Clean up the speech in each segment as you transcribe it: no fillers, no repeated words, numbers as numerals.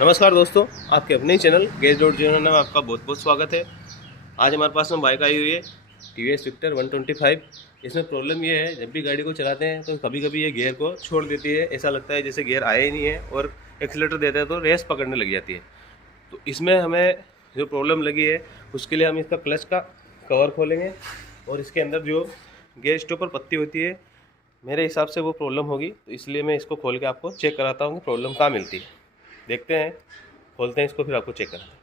नमस्कार दोस्तों, आपके अपने ही चैनल गेज.0 में आपका बहुत बहुत स्वागत है। आज हमारे पास में बाइक आई हुई है टी स्विफ्टर 125। इसमें प्रॉब्लम ये है, जब भी गाड़ी को चलाते हैं तो कभी कभी ये गियर को छोड़ देती है। ऐसा लगता है जैसे गियर आया ही नहीं है, और एक्सीलेटर देते हैं तो रेस पकड़ने लग जाती है। तो इसमें हमें जो प्रॉब्लम लगी है उसके लिए हम इसका क्लच का कवर खोलेंगे, और इसके अंदर जो गियर स्टॉपर पत्ती होती है, मेरे हिसाब से वो प्रॉब्लम होगी। तो इसलिए मैं इसको खोल के आपको चेक कराता हूँ कि प्रॉब्लम कहाँ मिलती है। देखते हैं, खोलते हैं इसको, फिर आपको चेक कराते हैं।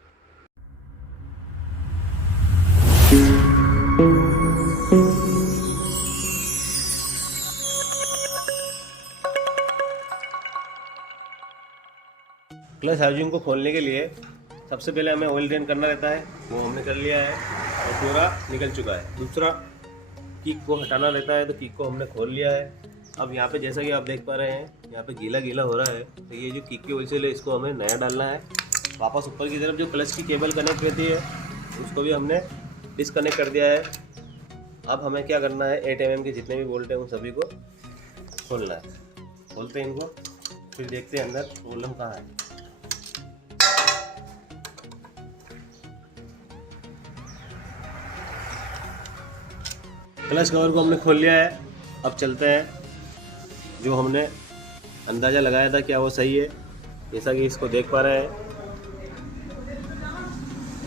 क्लच हाउसिंग को खोलने के लिए सबसे पहले हमें ऑयल ड्रेन करना रहता है, वो हमने कर लिया है और पूरा निकल चुका है। दूसरा, किक को हटाना रहता है, तो किक को हमने खोल लिया है। अब यहाँ पे जैसा कि आप देख पा रहे हैं, यहाँ पे गीला गीला हो रहा है, तो ये जो किक की व्हील है इसको हमें नया डालना है। वापस ऊपर की तरफ जो क्लच की केबल कनेक्ट रहती है उसको भी हमने डिसकनेक्ट कर दिया है। अब हमें क्या करना है, 8 mm के जितने भी बोल्ट हैं उन सभी को खोलना है। खोलते हैं इनको, फिर देखते हैं अंदर प्रॉब्लम कहाँ है। क्लच कवर को हमने खोल लिया है। अब चलते हैं, जो हमने अंदाज़ा लगाया था क्या वो सही है। जैसा कि इसको देख पा रहे हैं,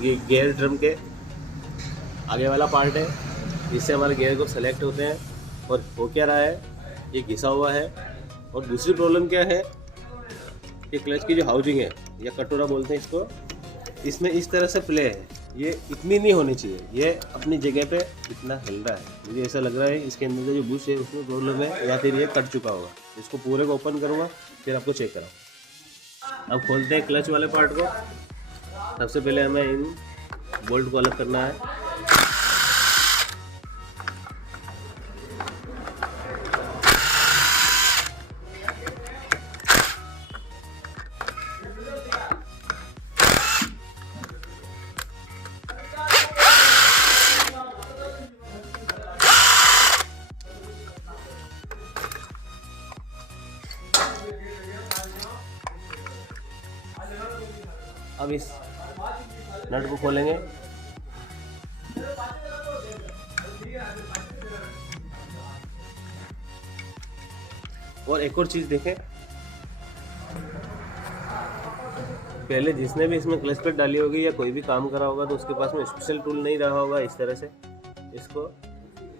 ये गियर ड्रम के आगे वाला पार्ट है, इससे हमारे गियर को सेलेक्ट होते हैं। और हो क्या रहा है, ये घिसा हुआ है। और दूसरी प्रॉब्लम क्या है, ये क्लच की जो हाउसिंग है या कटोरा बोलते हैं इसको, इसमें इस तरह से प्ले है, ये इतनी नहीं होनी चाहिए। ये अपनी जगह पे इतना हिल रहा है। मुझे ऐसा लग रहा है इसके अंदर का जो बुश है उसमें प्रॉब्लम है, या फिर ये कट चुका होगा। इसको पूरे को ओपन करूँगा, फिर आपको चेक कराऊँ। अब खोलते हैं क्लच वाले पार्ट को। सबसे पहले हमें इन बोल्ट को अलग करना है। अब इस नट को खोलेंगे। और एक और चीज़ देखें, पहले जिसने भी इसमें क्लच प्लेट डाली होगी या कोई भी काम करा होगा तो उसके पास में स्पेशल टूल नहीं रहा होगा। इस तरह से इसको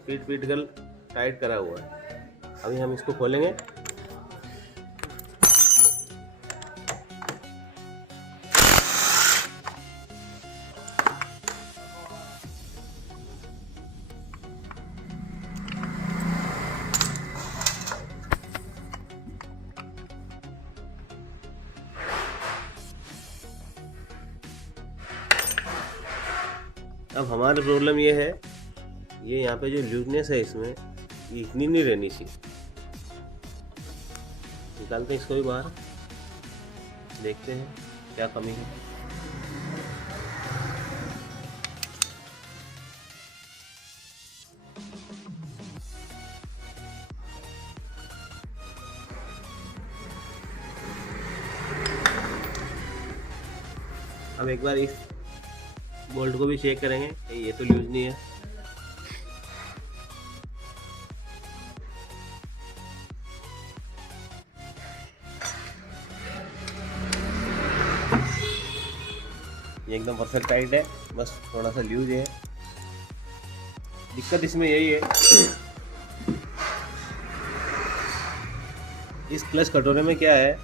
पीट कर टाइट करा हुआ है। अभी हम इसको खोलेंगे। अब हमारी प्रॉब्लम ये है, ये यहाँ पे जो लूजनेस है इसमें, ये इतनी नहीं रहनी चाहिए। निकालते हैं इसको भी बाहर, देखते हैं क्या कमी है। अब एक बार इस बोल्ट को भी चेक करेंगे, ये तो लूज नहीं है। ये एकदम परफेक्ट टाइट है, बस थोड़ा सा लूज है। दिक्कत इसमें यही है, इस क्लच कटोरे में क्या है,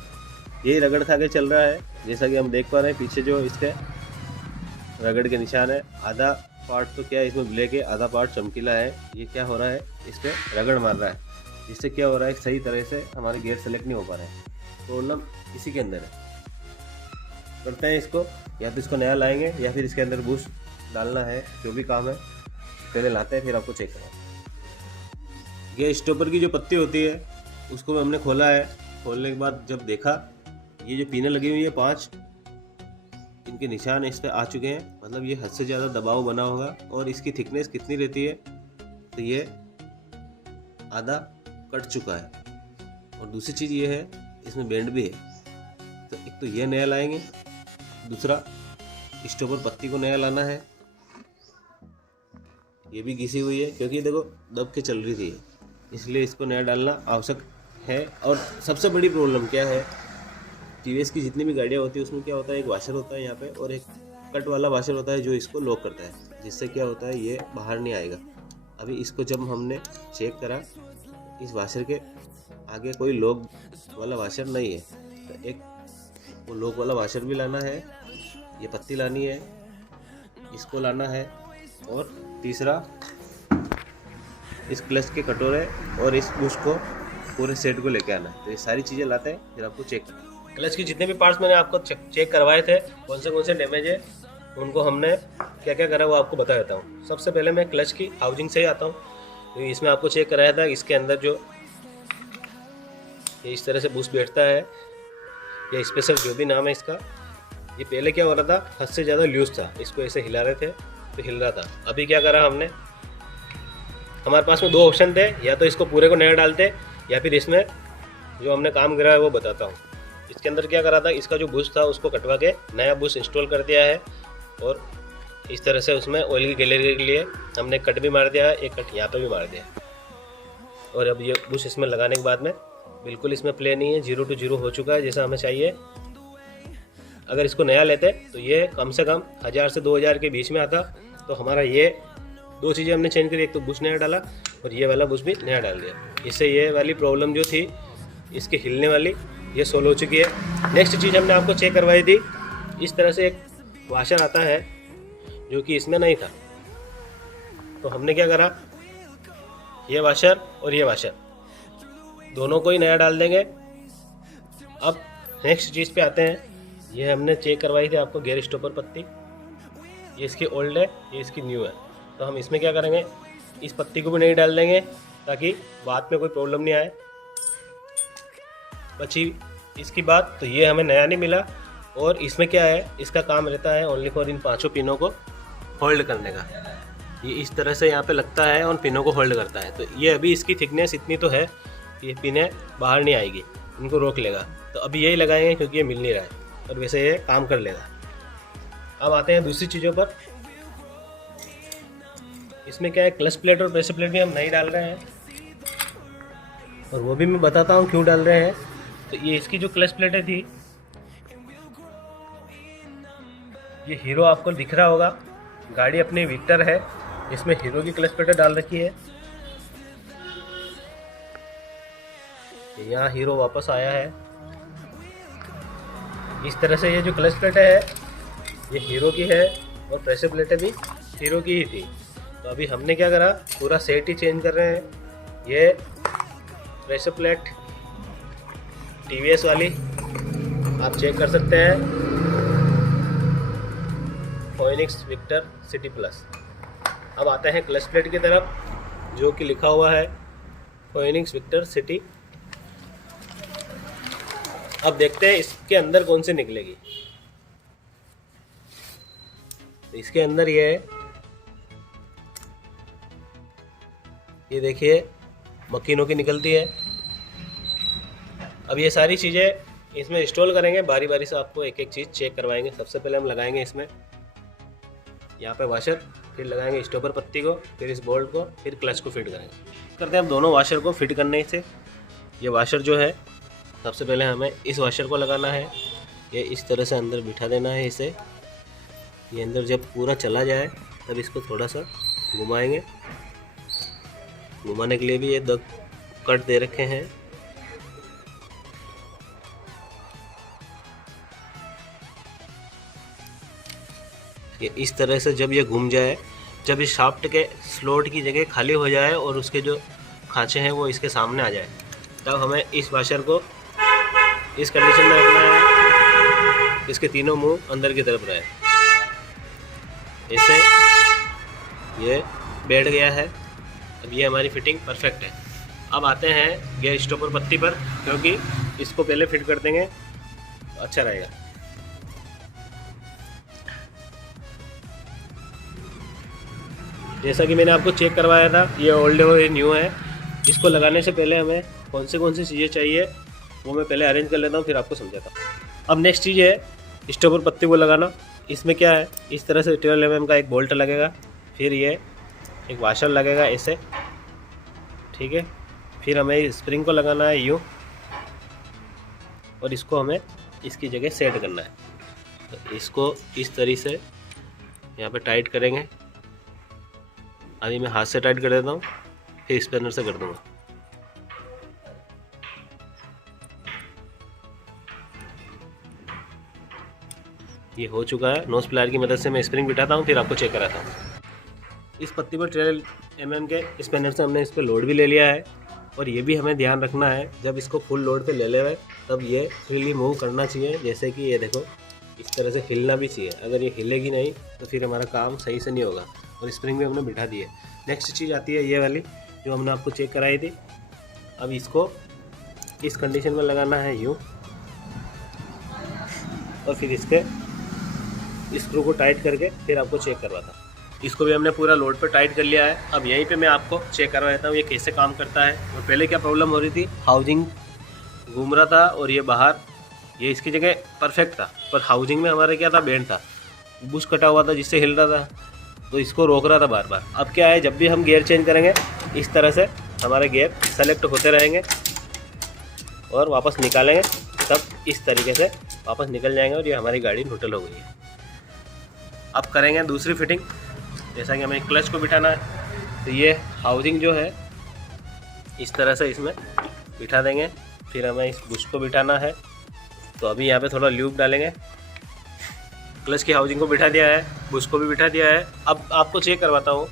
यही रगड़ खा के चल रहा है। जैसा कि हम देख पा रहे हैं, पीछे जो इसके रगड़ के निशान है, आधा पार्ट तो क्या है इसमें ब्लैक है, आधा पार्ट चमकीला है। ये क्या हो रहा है, इस पर रगड़ मार रहा है, जिससे क्या हो रहा है, सही तरह से हमारे गियर सेलेक्ट नहीं हो पा रहे हैं। प्रॉब्लम इसी के अंदर है। करते हैं इसको, या तो इसको नया लाएंगे या फिर इसके अंदर बूस्ट डालना है, जो भी काम है पहले लाते हैं, फिर आपको चेक कराएं। गियर स्टॉपर की जो पत्ती होती है उसको हमने खोला है। खोलने के बाद जब देखा, ये जो पिनें लगी हुई है 5, इनके निशान इस पर आ चुके हैं, मतलब ये हद से ज़्यादा दबाव बना होगा। और इसकी थिकनेस कितनी रहती है, तो ये आधा कट चुका है। और दूसरी चीज़ ये है, इसमें बेंड भी है। तो एक तो ये नया लाएंगे, दूसरा स्टॉपर पत्ती को नया लाना है, ये भी घिसी हुई है क्योंकि देखो दब के चल रही थी, इसलिए इसको नया डालना आवश्यक है। और सबसे बड़ी प्रॉब्लम क्या है, टीवीएस की जितनी भी गाड़ियाँ होती है उसमें क्या होता है, एक वाशर होता है यहाँ पे और एक कट वाला वाशर होता है जो इसको लॉक करता है, जिससे क्या होता है ये बाहर नहीं आएगा। अभी इसको जब हमने चेक करा, इस वाशर के आगे कोई लॉक वाला वाशर नहीं है, तो एक वो लॉक वाला वाशर भी लाना है, ये पत्ती लानी है, इसको लाना है, और तीसरा इस क्लच के कटोरे और इस बुश को पूरे सेट को लेके आना है। तो ये सारी चीज़ें लाते हैं, फिर आपको चेक करना है। क्लच के जितने भी पार्ट्स मैंने आपको चेक करवाए थे, कौन से डैमेज है, उनको हमने क्या क्या करा वो आपको बता देता हूँ। सबसे पहले मैं क्लच की हाउसिंग से ही आता हूँ। तो इसमें आपको चेक कराया था, इसके अंदर जो ये इस तरह से बुश बैठता है, ये स्पेशल जो भी नाम है इसका, ये पहले क्या हो रहा था, हद से ज़्यादा लूज था, इसको ऐसे हिला रहे थे तो हिल रहा था। अभी क्या करा हमने, हमारे पास में दो ऑप्शन थे, या तो इसको पूरे को नया डालते या फिर इसमें जो हमने काम करा है वो बताता हूँ। इसके अंदर क्या करा था, इसका जो बुश था उसको कटवा के नया बुश इंस्टॉल कर दिया है, और इस तरह से उसमें ऑयल की गैलरी के लिए हमने एक कट भी मार दिया है, एक कट यहाँ पे भी मार दिया। और अब ये बुश इसमें लगाने के बाद में बिल्कुल इसमें प्ले नहीं है, 0 to 0 हो चुका है जैसा हमें चाहिए। अगर इसको नया लेते तो ये कम से कम 1000 से 2000 के बीच में आता। तो हमारा ये दो चीज़ें हमने चेंज करी, एक तो बुश नया डाला और ये वाला बुश भी नया डाल दिया। इससे ये वाली प्रॉब्लम जो थी इसके हिलने वाली, ये सोल्व हो चुकी है। नेक्स्ट चीज़ हमने आपको चेक करवाई थी, इस तरह से एक वाशर आता है जो कि इसमें नहीं था। तो हमने क्या करा, ये वाशर और ये वाशर दोनों को ही नया डाल देंगे। अब नेक्स्ट चीज़ पे आते हैं, ये हमने चेक करवाई थी आपको गियर स्टॉपर पत्ती, ये इसकी ओल्ड है, ये इसकी न्यू है। तो हम इसमें क्या करेंगे, इस पत्ती को भी नहीं डाल देंगे ताकि बाद में कोई प्रॉब्लम नहीं आए। बची इसकी बात, तो ये हमें नया नहीं मिला, और इसमें क्या है, इसका काम रहता है ओनली फॉर इन 5 पिनों को होल्ड करने का। ये इस तरह से यहाँ पे लगता है और पिनों को होल्ड करता है। तो ये अभी इसकी थिकनेस इतनी तो है, ये पिनें बाहर नहीं आएगी, इनको रोक लेगा। तो अभी यही लगाएंगे क्योंकि ये मिल नहीं रहा है, और वैसे ये काम कर लेगा। अब आते हैं दूसरी चीज़ों पर। इसमें क्या है, क्लच प्लेट और प्रेशर प्लेट भी हम नहीं डाल रहे हैं, और वो भी मैं बताता हूँ क्यों डाल रहे हैं। तो ये इसकी जो क्लच प्लेटें थी, ये हीरो आपको दिख रहा होगा, गाड़ी अपनी विक्टर है, इसमें हीरो की क्लच प्लेटें डाल रखी है। यहाँ हीरो वापस आया है, इस तरह से ये जो क्लच प्लेटें है ये हीरो की है, और प्रेशर प्लेटें भी हीरो की ही थी। तो अभी हमने क्या करा, पूरा सेट ही चेंज कर रहे हैं। ये प्रेशर प्लेट टीवीएस वाली आप चेक कर सकते हैं, फोइनिक्स विक्टर सिटी प्लस। अब आते हैं क्लच प्लेट की तरफ, जो कि लिखा हुआ है फोइनिक्स विक्टर सिटी। अब देखते हैं इसके अंदर कौन सी निकलेगी। तो इसके अंदर ये देखिए मकीनों की निकलती है। अब ये सारी चीज़ें इसमें इंस्टॉल करेंगे, बारी बारी से आपको एक एक चीज़ चेक करवाएंगे। सबसे पहले हम लगाएंगे इसमें यहाँ पे वाशर, फिर लगाएंगे स्टॉपर पत्ती को, फिर इस बोल्ट को, फिर क्लच को फिट करेंगे। करते हैं हम दोनों वाशर को फिट करने से। ये वाशर जो है, सबसे पहले हमें इस वाशर को लगाना है, ये इस तरह से अंदर बिठा देना है इसे। ये अंदर जब पूरा चला जाए तब इसको थोड़ा सा घुमाएंगे। घुमाने के लिए भी ये 2 कट दे रखे हैं। ये इस तरह से जब ये घूम जाए, जब इस शाफ्ट के स्लॉट की जगह खाली हो जाए और उसके जो खांचे हैं वो इसके सामने आ जाए, तब हमें इस वाशर को इस कंडीशन में रखना है, इसके तीनों मुंह अंदर की तरफ रहे। ऐसे ये बैठ गया है। अब ये हमारी फिटिंग परफेक्ट है। अब आते हैं गियर स्टॉपर पत्ती पर, क्योंकि इसको पहले फिट कर देंगे तो अच्छा रहेगा। जैसा कि मैंने आपको चेक करवाया था, ये ओल्ड है और ये न्यू है। इसको लगाने से पहले हमें कौन सी चीज़ें चाहिए वो मैं पहले अरेंज कर लेता हूँ, फिर आपको समझाता हूँ। अब नेक्स्ट चीज़ है स्टॉपर पत्ती को लगाना। इसमें क्या है, इस तरह से 12 mm का एक बोल्ट लगेगा, फिर ये एक वाशर लगेगा ऐसे, ठीक है। फिर हमें स्प्रिंग को लगाना है यूँ, और इसको हमें इसकी जगह सेट करना है। तो इसको इस तरीके से यहाँ पे टाइट करेंगे। अभी मैं हाथ से टाइट कर देता हूँ, फिर स्पैनर से कर दूँगा। ये हो चुका है। नोज प्लायर की मदद से मैं स्प्रिंग बिठाता हूँ, फिर आपको चेक कराता हूँ। इस पत्ती पर 12 mm के स्पैनर से हमने इस पर लोड भी ले लिया है। और ये भी हमें ध्यान रखना है, जब इसको फुल लोड पे ले ले रहे तब ये फ्रीली मूव करना चाहिए। जैसे कि ये देखो, इस तरह से हिलना भी चाहिए। अगर ये हिलेगी नहीं तो फिर हमारा काम सही से नहीं होगा। और स्प्रिंग भी हमने बिठा दी है। नेक्स्ट चीज़ आती है ये वाली, जो हमने आपको चेक कराई थी। अब इसको इस कंडीशन में लगाना है यूँ, और फिर इसके स्क्रू को टाइट करके फिर आपको चेक करवाता हूँ। इसको भी हमने पूरा लोड पे टाइट कर लिया है। अब यहीं पे मैं आपको चेक करवा देता हूँ ये कैसे काम करता है। और पहले क्या प्रॉब्लम हो रही थी, हाउसिंग घूम रहा था और ये बाहर, ये इसकी जगह परफेक्ट था, पर हाउसिंग में हमारे क्या था, बैंड था, बुश कटा हुआ था जिससे हिल रहा था, तो इसको रोक रहा था बार बार। अब क्या है, जब भी हम गियर चेंज करेंगे इस तरह से हमारे गियर सेलेक्ट होते रहेंगे और वापस निकालेंगे, तब इस तरीके से वापस निकल जाएंगे और ये हमारी गाड़ी न्यूट्रल हो गई है। अब करेंगे दूसरी फिटिंग। जैसा कि हमें क्लच को बिठाना है, तो ये हाउसिंग जो है इस तरह से इसमें बिठा देंगे। फिर हमें इस बुश को बिठाना है, तो अभी यहाँ पे थोड़ा ल्यूब डालेंगे। क्लच की हाउसिंग को बिठा दिया है, बुश को भी बिठा दिया है। अब आपको चेक करवाता हूँ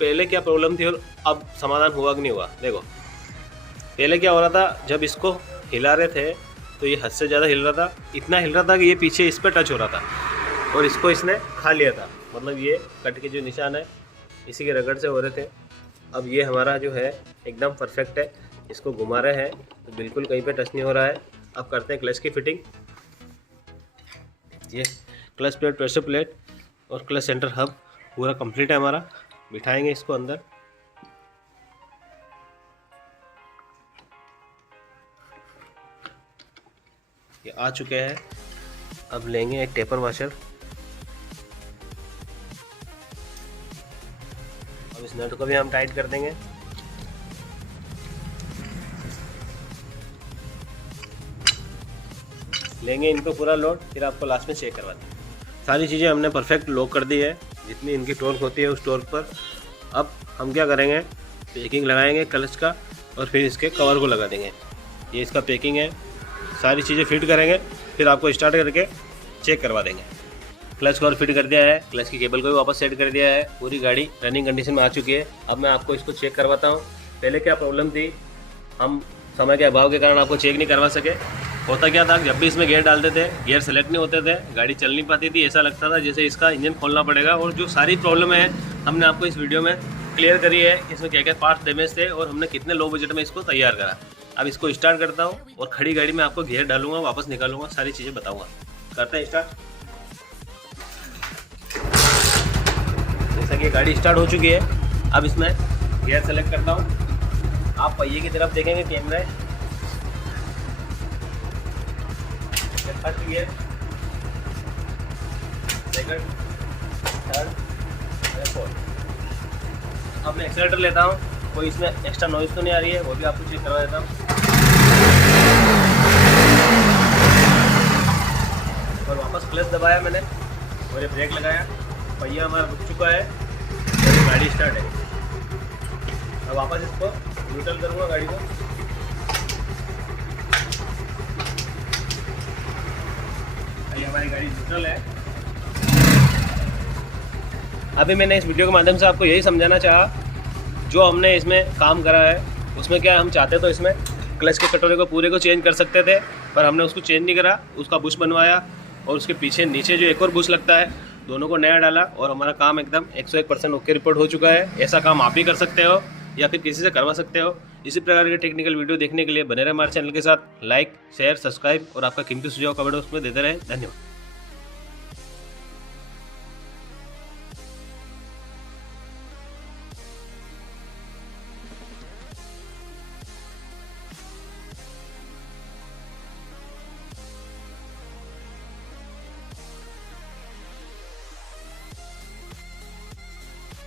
पहले क्या प्रॉब्लम थी और अब समाधान हुआ कि नहीं हुआ। देखो पहले क्या हो रहा था, जब इसको हिला रहे थे तो ये हद से ज़्यादा हिल रहा था। इतना हिल रहा था कि ये पीछे इस पर टच हो रहा था और इसको इसने खा लिया था। मतलब ये कट के जो निशान है इसी के रगड़ से हो रहे थे। अब ये हमारा जो है एकदम परफेक्ट है। इसको घुमा रहे हैं तो बिल्कुल कहीं पे टच नहीं हो रहा है। अब करते हैं क्लच की फिटिंग। ये क्लच प्लेट, प्रेशर प्लेट और क्लच सेंटर हब पूरा कंप्लीट है हमारा। बिठाएंगे इसको अंदर। ये आ चुके हैं। अब लेंगे एक टेपर वाशर। अब इस नट को भी हम टाइट कर देंगे। लेंगे इनको पूरा लोड, फिर आपको लास्ट में चेक करवाते हैं। सारी चीज़ें हमने परफेक्ट लॉक कर दी है, जितनी इनकी टॉर्क होती है उस टॉर्क पर। अब हम क्या करेंगे, पैकिंग लगाएंगे क्लच का और फिर इसके कवर को लगा देंगे। ये इसका पैकिंग है। सारी चीज़ें फिट करेंगे, फिर आपको स्टार्ट करके चेक करवा देंगे। क्लच को और फिट कर दिया है, क्लच की केबल को भी वापस सेट कर दिया है। पूरी गाड़ी रनिंग कंडीशन में आ चुकी है। अब मैं आपको इसको चेक करवाता हूँ। पहले क्या प्रॉब्लम थी, हम समय के अभाव के कारण आपको चेक नहीं करवा सके। होता क्या था, जब भी इसमें गियर डालते थे गियर सेलेक्ट नहीं होते थे, गाड़ी चल नहीं पाती थी। ऐसा लगता था जैसे इसका इंजन खोलना पड़ेगा। और जो सारी प्रॉब्लम है हमने आपको इस वीडियो में क्लियर करी है, इसमें क्या क्या पार्ट्स डैमेज थे और हमने कितने लो बजट में इसको तैयार करा। अब इसको स्टार्ट करता हूँ और खड़ी गाड़ी में आपको गियर डालूंगा, वापस निकालूंगा, सारी चीज़ें बताऊँगा। करते हैं स्टार्ट। जैसा कि गाड़ी स्टार्ट हो चुकी है, अब इसमें गियर सेलेक्ट करता हूँ। आप पहिए की तरफ देखेंगे, कैमरा है, first gear, second, third, fourth. अब मैं एक्सीलरेटर लेता हूँ। कोई इसमें एक्स्ट्रा नॉइज तो नहीं आ रही है, वो भी आपको चेक करवा देता हूँ। और वापस क्लच दबाया मैंने और ये ब्रेक लगाया। पहिया हमारा रुक चुका है और गाड़ी स्टार्ट है। अब वापस इसको न्यूट्रल करूँगा गाड़ी को। हमारी गाड़ी न्यूट्रल है। अभी मैंने इस वीडियो के माध्यम से आपको यही समझाना चाहा, जो हमने इसमें काम करा है उसमें क्या हम चाहते तो इसमें क्लच के कटोरे को पूरे को चेंज कर सकते थे, पर हमने उसको चेंज नहीं करा। उसका बुश बनवाया और उसके पीछे नीचे जो एक और बुश लगता है, दोनों को नया डाला और हमारा काम एकदम 101% ओके रिपोर्ट हो चुका है। ऐसा काम आप भी कर सकते हो या फिर किसी से करवा सकते हो। इसी प्रकार के टेक्निकल वीडियो देखने के लिए बने रहे हमारे चैनल के साथ। लाइक, शेयर, सब्सक्राइब और आपका कीमती सुझाव कमेंट बॉक्स में देते रहें। धन्यवाद।